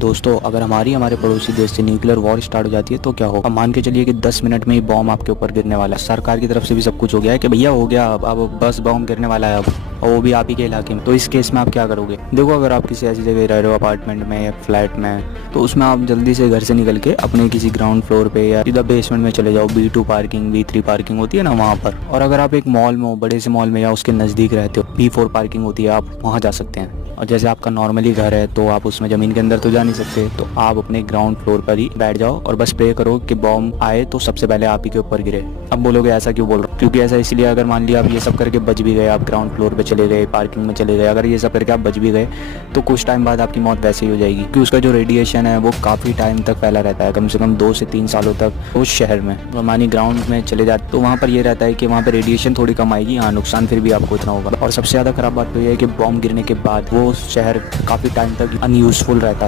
दोस्तों अगर हमारे पड़ोसी देश से न्यूक्लियर वॉर स्टार्ट हो जाती है तो क्या होगा। अब मान के चलिए कि 10 मिनट में ही बॉम्ब आपके ऊपर गिरने वाला है। सरकार की तरफ से भी सब कुछ हो गया है कि भैया हो गया, अब बस बॉम्ब गिरने वाला है अब, और वो भी आप ही के इलाके में। तो इस केस में आप क्या करोगे। देखो, अगर आप किसी ऐसी जगह रह रहे हो, अपार्टमेंट में या फ्लैट में, तो उसमें आप जल्दी से घर से निकल के अपने किसी ग्राउंड फ्लोर पे या सीधा बेसमेंट में चले जाओ। B2 पार्किंग, B3 पार्किंग होती है ना, वहाँ पर। और अगर आप एक मॉल में हो, बड़े से मॉल में या उसके नज़दीक रहते हो, B4 पार्किंग होती है, आप वहाँ जा सकते हैं। और जैसे आपका नॉर्मली घर है तो आप उसमें ज़मीन के अंदर तो जा नहीं सकते, तो आप अपने ग्राउंड फ्लोर पर ही बैठ जाओ और बस प्रे करो कि बॉम्ब आए तो सबसे पहले आप ही के ऊपर गिरे। अब बोलोगे ऐसा क्यों बोल रहा हूँ, क्योंकि ऐसा इसलिए, अगर मान लिया आप ये सब करके बच भी गए, आप ग्राउंड फ्लोर पे चले गए, पार्किंग में चले गए, अगर ये सब करके आप बच भी गए तो कुछ टाइम बाद आपकी मौत वैसे ही हो जाएगी, क्योंकि उसका जो रेडिएशन है वो काफ़ी टाइम तक फैला रहता है, कम से कम 2 से 3 सालों तक उस शहर में। तो मानी ग्राउंड में चले जाते तो वहाँ पर ये रहता है कि वहाँ पर रेडिएशन थोड़ी कम आएगी, हाँ नुकसान फिर भी आपको इतना होगा। और सबसे ज़्यादा ख़राब बात तो ये है कि बॉम्ब गिरने के बाद वो शहर काफ़ी टाइम तक अनयूज़फुल रहता है।